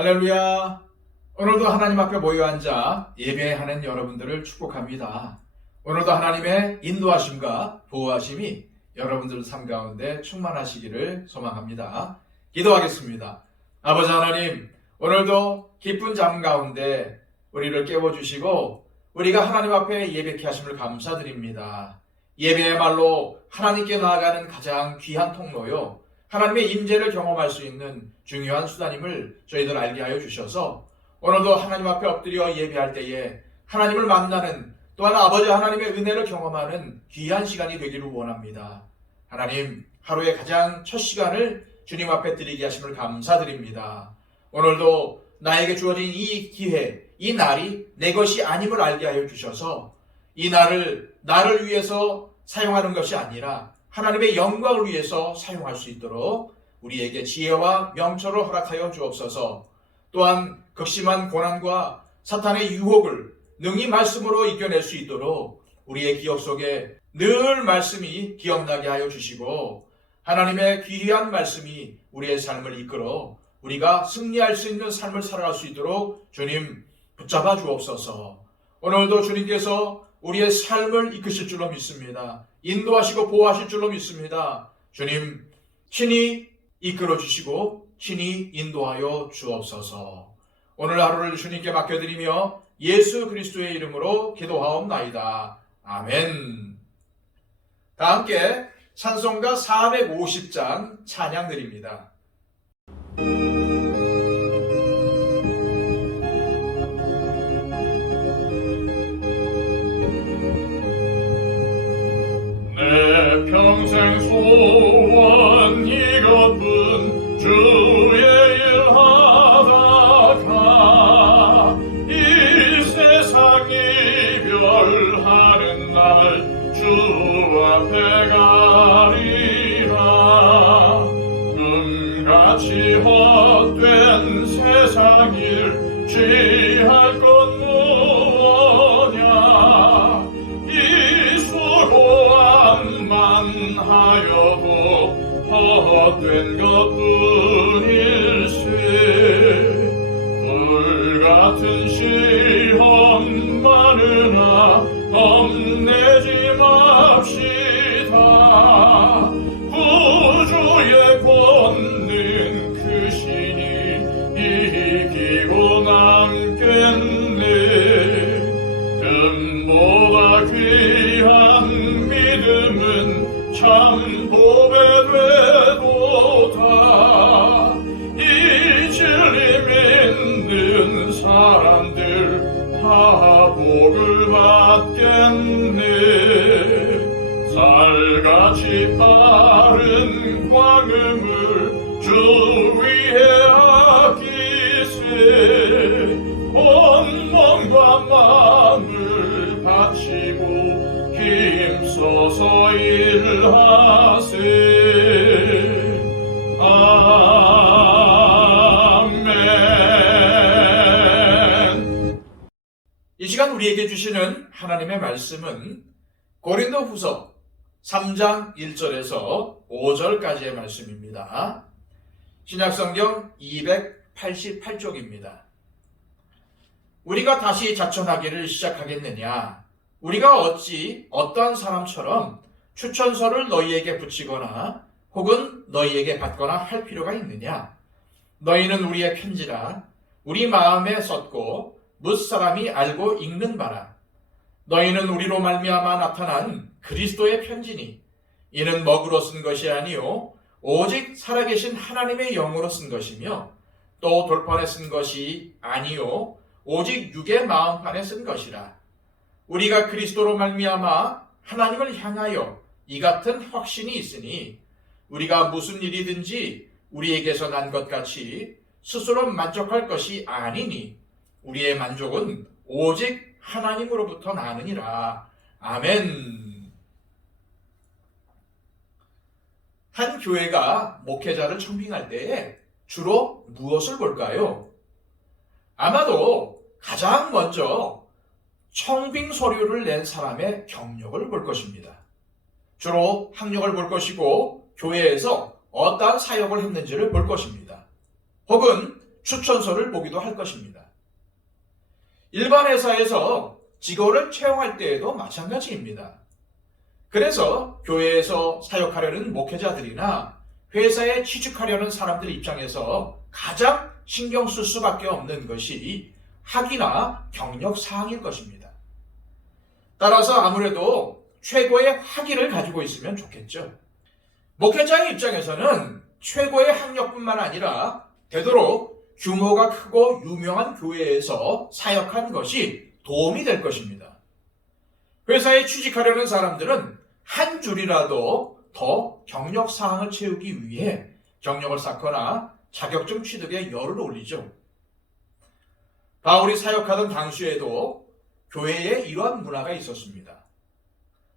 할렐루야. 오늘도 하나님 앞에 모여 앉아 예배하는 여러분들을 축복합니다. 오늘도 하나님의 인도하심과 보호하심이 여러분들 삶 가운데 충만하시기를 소망합니다. 기도하겠습니다. 아버지 하나님, 오늘도 기쁜 잠 가운데 우리를 깨워주시고 우리가 하나님 앞에 예배케 하심을 감사드립니다. 예배야말로 하나님께 나아가는 가장 귀한 통로요, 하나님의 임재를 경험할 수 있는 중요한 수단임을 저희들 알게 하여 주셔서 오늘도 하나님 앞에 엎드려 예배할 때에 하나님을 만나는, 또한 아버지 하나님의 은혜를 경험하는 귀한 시간이 되기를 원합니다. 하나님, 하루의 가장 첫 시간을 주님 앞에 드리게 하심을 감사드립니다. 오늘도 나에게 주어진 이 기회, 이 날이 내 것이 아님을 알게 하여 주셔서 이 날을 나를 위해서 사용하는 것이 아니라 하나님의 영광을 위해서 사용할 수 있도록 우리에게 지혜와 명철을 허락하여 주옵소서. 또한 극심한 고난과 사탄의 유혹을 능히 말씀으로 이겨낼 수 있도록 우리의 기억 속에 늘 말씀이 기억나게 하여 주시고 하나님의 귀한 말씀이 우리의 삶을 이끌어 우리가 승리할 수 있는 삶을 살아갈 수 있도록 주님 붙잡아 주옵소서. 오늘도 주님께서 우리의 삶을 이끄실 줄로 믿습니다. 인도하시고 보호하실 줄로 믿습니다. 주님, 친히 이끌어 주시고 친히 인도하여 주옵소서. 오늘 하루를 주님께 맡겨드리며 예수 그리스도의 이름으로 기도하옵나이다. 아멘. 다 함께 찬송가 450장 찬양 드립니다. 평생 소원 이것뿐 주의 일 하다가 이 세상 이별하는 날 주 앞에 가리라. 금같이 헛된 세상 일 취할 것 무엇냐. 이 수고함만 하여도 헛된 것뿐일세. 불같은 시험 많으나 겁내지 맙시다. 구주의 권능 크시니 이기고 남겠네. 금보다 귀한 믿음은 참 보배되도다. 이 진리 믿는 사람들 다 복을 받겠네. 살같이 빠른 광음을 주 위에 아끼세. 온 몸과 마음을 바치고 힘써서 일하세. 아멘. 이 시간 우리에게 주시는 하나님의 말씀은 고린도후서 3장 1절에서 5절까지의 말씀입니다. 신약성경 288쪽입니다. 우리가 다시 자천하기를 시작하겠느냐? 우리가 어찌 어떠한 사람처럼 추천서를 너희에게 붙이거나 혹은 너희에게 받거나 할 필요가 있느냐? 너희는 우리의 편지라 우리 마음에 썼고 뭇사람이 알고 읽는 바라. 너희는 우리로 말미암아 나타난 그리스도의 편지니 이는 먹으로 쓴 것이 아니요 오직 살아계신 하나님의 영으로 쓴 것이며 또 돌판에 쓴 것이 아니요 오직 육의 마음판에 쓴 것이라. 우리가 그리스도로 말미암아 하나님을 향하여 이 같은 확신이 있으니 우리가 무슨 일이든지 우리에게서 난 것 같이 스스로 만족할 것이 아니니 우리의 만족은 오직 하나님으로부터 나느니라. 아멘. 한 교회가 목회자를 청빙할 때에 주로 무엇을 볼까요? 아마도 가장 먼저 청빙 서류를 낸 사람의 경력을 볼 것입니다. 주로 학력을 볼 것이고 교회에서 어떠한 사역을 했는지를 볼 것입니다. 혹은 추천서를 보기도 할 것입니다. 일반 회사에서 직원을 채용할 때에도 마찬가지입니다. 그래서 교회에서 사역하려는 목회자들이나 회사에 취직하려는 사람들 입장에서 가장 신경 쓸 수밖에 없는 것이 학위나 경력 사항일 것입니다. 따라서 아무래도 최고의 학위를 가지고 있으면 좋겠죠. 목회자의 입장에서는 최고의 학력뿐만 아니라 되도록 규모가 크고 유명한 교회에서 사역한 것이 도움이 될 것입니다. 회사에 취직하려는 사람들은 한 줄이라도 더 경력 사항을 채우기 위해 경력을 쌓거나 자격증 취득에 열을 올리죠. 바울이 사역하던 당시에도 교회에 이러한 문화가 있었습니다.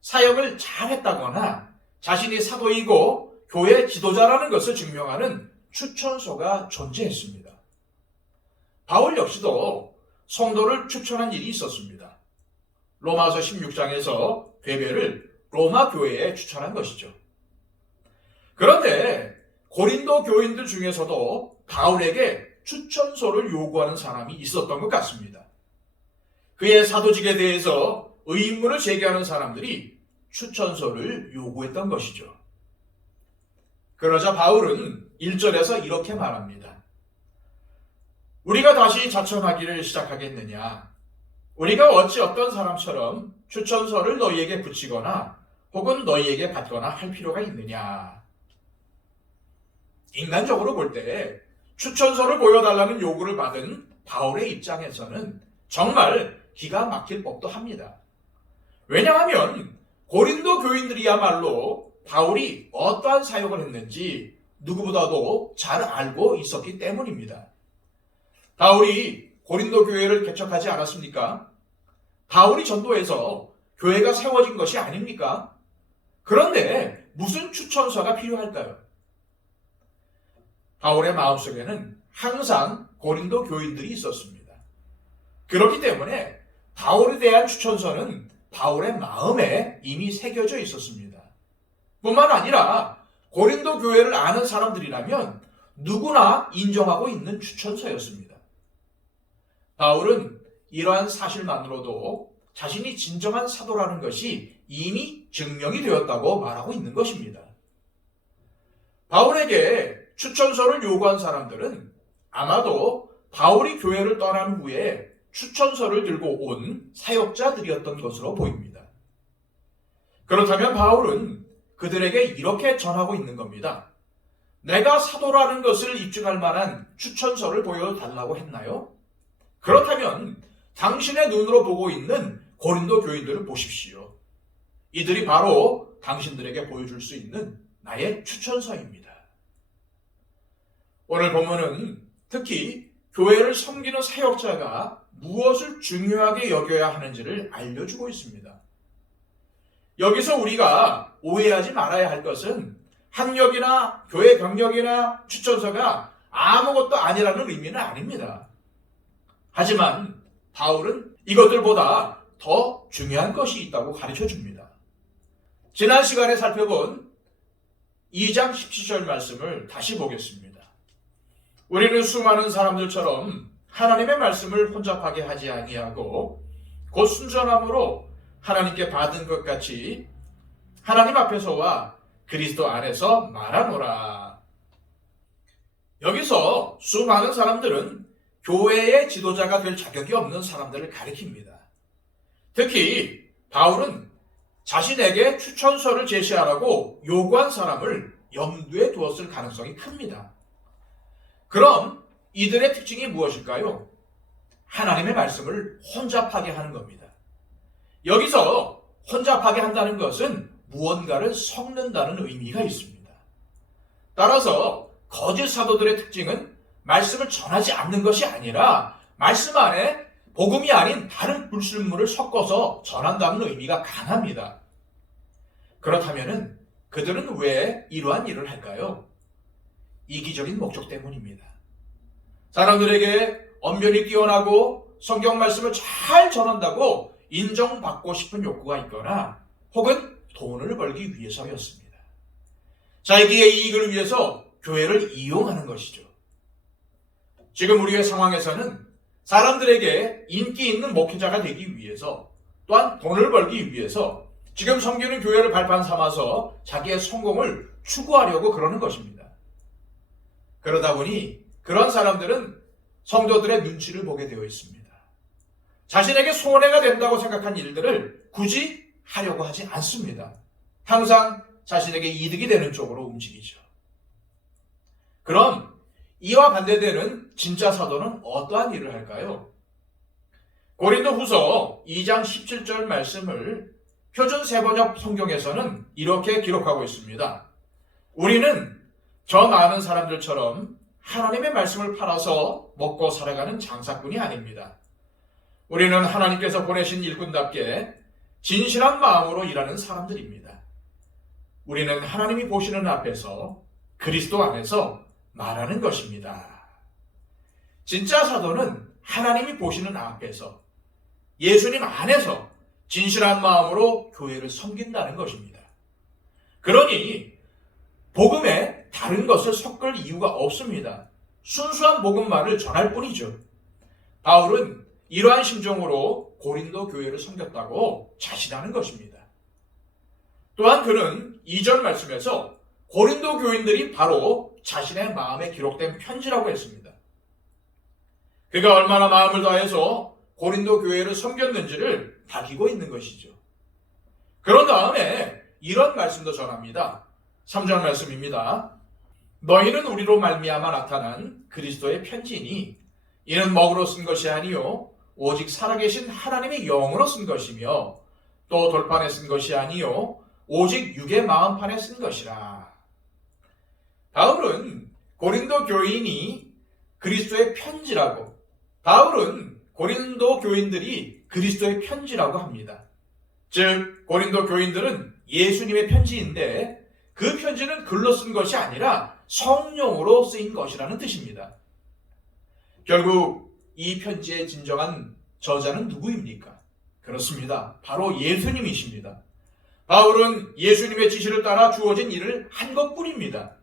사역을 잘했다거나 자신이 사도이고 교회 지도자라는 것을 증명하는 추천서가 존재했습니다. 바울 역시도 성도를 추천한 일이 있었습니다. 로마서 16장에서 베베를 로마 교회에 추천한 것이죠. 그런데 고린도 교인들 중에서도 바울에게 추천서를 요구하는 사람이 있었던 것 같습니다. 그의 사도직에 대해서 의문을 제기하는 사람들이 추천서를 요구했던 것이죠. 그러자 바울은 1절에서 이렇게 말합니다. 우리가 다시 자천하기를 시작하겠느냐? 우리가 어찌 어떤 사람처럼 추천서를 너희에게 붙이거나 혹은 너희에게 받거나 할 필요가 있느냐? 인간적으로 볼 때 추천서를 보여달라는 요구를 받은 바울의 입장에서는 정말 기가 막힐 법도 합니다. 왜냐하면 고린도 교인들이야말로 바울이 어떠한 사역을 했는지 누구보다도 잘 알고 있었기 때문입니다. 바울이 고린도 교회를 개척하지 않았습니까? 바울이 전도해서 교회가 세워진 것이 아닙니까? 그런데 무슨 추천서가 필요할까요? 바울의 마음속에는 항상 고린도 교인들이 있었습니다. 그렇기 때문에 바울에 대한 추천서는 바울의 마음에 이미 새겨져 있었습니다. 뿐만 아니라 고린도 교회를 아는 사람들이라면 누구나 인정하고 있는 추천서였습니다. 바울은 이러한 사실만으로도 자신이 진정한 사도라는 것이 이미 증명이 되었다고 말하고 있는 것입니다. 바울에게 추천서를 요구한 사람들은 아마도 바울이 교회를 떠난 후에 추천서를 들고 온 사역자들이었던 것으로 보입니다. 그렇다면 바울은 그들에게 이렇게 전하고 있는 겁니다. 내가 사도라는 것을 입증할 만한 추천서를 보여달라고 했나요? 그렇다면 당신의 눈으로 보고 있는 고린도 교인들을 보십시오. 이들이 바로 당신들에게 보여줄 수 있는 나의 추천서입니다. 오늘 본문은 특히 교회를 섬기는 사역자가 무엇을 중요하게 여겨야 하는지를 알려주고 있습니다. 여기서 우리가 오해하지 말아야 할 것은 학력이나 교회 경력이나 추천서가 아무것도 아니라는 의미는 아닙니다. 하지만 바울은 이것들보다 더 중요한 것이 있다고 가르쳐 줍니다. 지난 시간에 살펴본 2장 17절 말씀을 다시 보겠습니다. 우리는 수많은 사람들처럼 하나님의 말씀을 혼잡하게 하지 아니하고 곧 순전함으로 하나님께 받은 것 같이 하나님 앞에서와 그리스도 안에서 말하노라. 여기서 수많은 사람들은 교회의 지도자가 될 자격이 없는 사람들을 가리킵니다. 특히 바울은 자신에게 추천서를 제시하라고 요구한 사람을 염두에 두었을 가능성이 큽니다. 그럼 이들의 특징이 무엇일까요? 하나님의 말씀을 혼잡하게 하는 겁니다. 여기서 혼잡하게 한다는 것은 무언가를 섞는다는 의미가 있습니다. 따라서 거짓 사도들의 특징은 말씀을 전하지 않는 것이 아니라 말씀 안에 복음이 아닌 다른 불순물을 섞어서 전한다는 의미가 강합니다. 그렇다면 그들은 왜 이러한 일을 할까요? 이기적인 목적 때문입니다. 사람들에게 언변이 뛰어나고 성경 말씀을 잘 전한다고 인정받고 싶은 욕구가 있거나 혹은 돈을 벌기 위해서였습니다. 자기의 이익을 위해서 교회를 이용하는 것이죠. 지금 우리의 상황에서는 사람들에게 인기 있는 목회자가 되기 위해서, 또한 돈을 벌기 위해서 지금 섬기는 교회를 발판 삼아서 자기의 성공을 추구하려고 그러는 것입니다. 그러다 보니 그런 사람들은 성도들의 눈치를 보게 되어 있습니다. 자신에게 손해가 된다고 생각한 일들을 굳이 하려고 하지 않습니다. 항상 자신에게 이득이 되는 쪽으로 움직이죠. 그럼 이와 반대되는 진짜 사도는 어떠한 일을 할까요? 고린도후서 2장 17절 말씀을 표준 세번역 성경에서는 이렇게 기록하고 있습니다. 우리는 저 많은 사람들처럼 하나님의 말씀을 팔아서 먹고 살아가는 장사꾼이 아닙니다. 우리는 하나님께서 보내신 일꾼답게 진실한 마음으로 일하는 사람들입니다. 우리는 하나님이 보시는 앞에서 그리스도 안에서 말하는 것입니다. 진짜 사도는 하나님이 보시는 앞에서 예수님 안에서 진실한 마음으로 교회를 섬긴다는 것입니다. 그러니 복음에 다른 것을 섞을 이유가 없습니다. 순수한 복음만을 전할 뿐이죠. 바울은 이러한 심정으로 고린도 교회를 섬겼다고 자신하는 것입니다. 또한 그는 2절 말씀에서 고린도 교인들이 바로 자신의 마음에 기록된 편지라고 했습니다. 그가 얼마나 마음을 다해서 고린도 교회를 섬겼는지를 밝히고 있는 것이죠. 그런 다음에 이런 말씀도 전합니다. 3절 말씀입니다. 너희는 우리로 말미암아 나타난 그리스도의 편지이니 이는 먹으로 쓴 것이 아니요 오직 살아계신 하나님의 영으로 쓴 것이며 또 돌판에 쓴 것이 아니요 오직 육의 마음판에 쓴 것이라. 바울은 고린도 교인이 그리스도의 편지라고, 바울은 고린도 교인들이 그리스도의 편지라고 합니다. 즉 고린도 교인들은 예수님의 편지인데 그 편지는 글로 쓴 것이 아니라 성령으로 쓰인 것이라는 뜻입니다. 결국 이 편지의 진정한 저자는 누구입니까? 그렇습니다. 바로 예수님이십니다. 바울은 예수님의 지시를 따라 주어진 일을 한 것뿐입니다.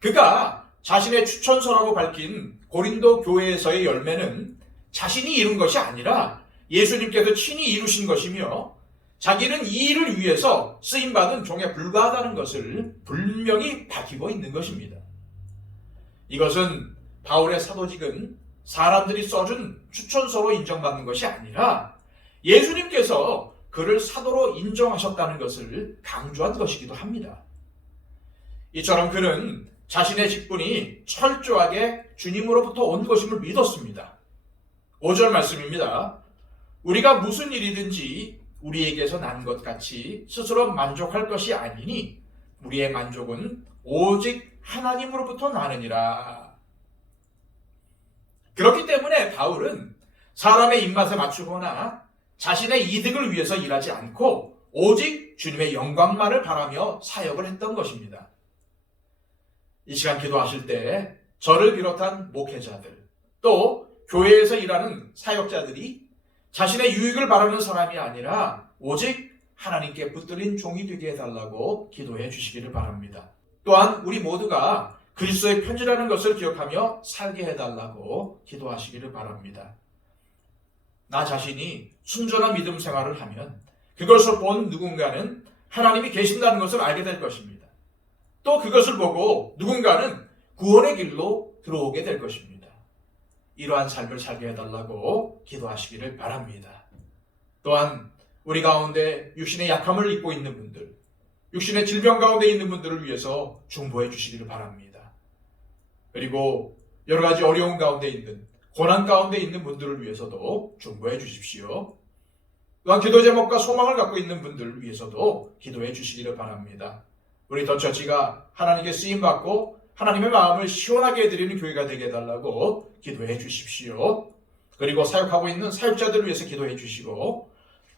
그가 자신의 추천서라고 밝힌 고린도 교회에서의 열매는 자신이 이룬 것이 아니라 예수님께서 친히 이루신 것이며 자기는 이 일을 위해서 쓰임받은 종에 불과하다는 것을 분명히 밝히고 있는 것입니다. 이것은 바울의 사도직은 사람들이 써준 추천서로 인정받는 것이 아니라 예수님께서 그를 사도로 인정하셨다는 것을 강조한 것이기도 합니다. 이처럼 그는 자신의 직분이 철저하게 주님으로부터 온 것임을 믿었습니다. 5절 말씀입니다. 우리가 무슨 일이든지 우리에게서 난 것 같이 스스로 만족할 것이 아니니 우리의 만족은 오직 하나님으로부터 나느니라. 그렇기 때문에 바울은 사람의 입맛에 맞추거나 자신의 이득을 위해서 일하지 않고 오직 주님의 영광만을 바라며 사역을 했던 것입니다. 이 시간 기도하실 때 저를 비롯한 목회자들, 또 교회에서 일하는 사역자들이 자신의 유익을 바라는 사람이 아니라 오직 하나님께 붙들린 종이 되게 해달라고 기도해 주시기를 바랍니다. 또한 우리 모두가 그리스도의 편지라는 것을 기억하며 살게 해달라고 기도하시기를 바랍니다. 나 자신이 순전한 믿음 생활을 하면 그것을 본 누군가는 하나님이 계신다는 것을 알게 될 것입니다. 또 그것을 보고 누군가는 구원의 길로 들어오게 될 것입니다. 이러한 삶을 살게 해달라고 기도하시기를 바랍니다. 또한 우리 가운데 육신의 약함을 입고 있는 분들, 육신의 질병 가운데 있는 분들을 위해서 중보해 주시기를 바랍니다. 그리고 여러 가지 어려움 가운데 있는, 고난 가운데 있는 분들을 위해서도 중보해 주십시오. 또한 기도 제목과 소망을 갖고 있는 분들을 위해서도 기도해 주시기를 바랍니다. 우리 더처치가 하나님께 쓰임받고 하나님의 마음을 시원하게 해드리는 교회가 되게 해달라고 기도해 주십시오. 그리고 사역하고 있는 사역자들을 위해서 기도해 주시고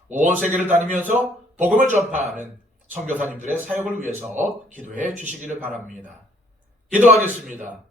온 세계를 다니면서 복음을 전파하는 선교사님들의 사역을 위해서 기도해 주시기를 바랍니다. 기도하겠습니다.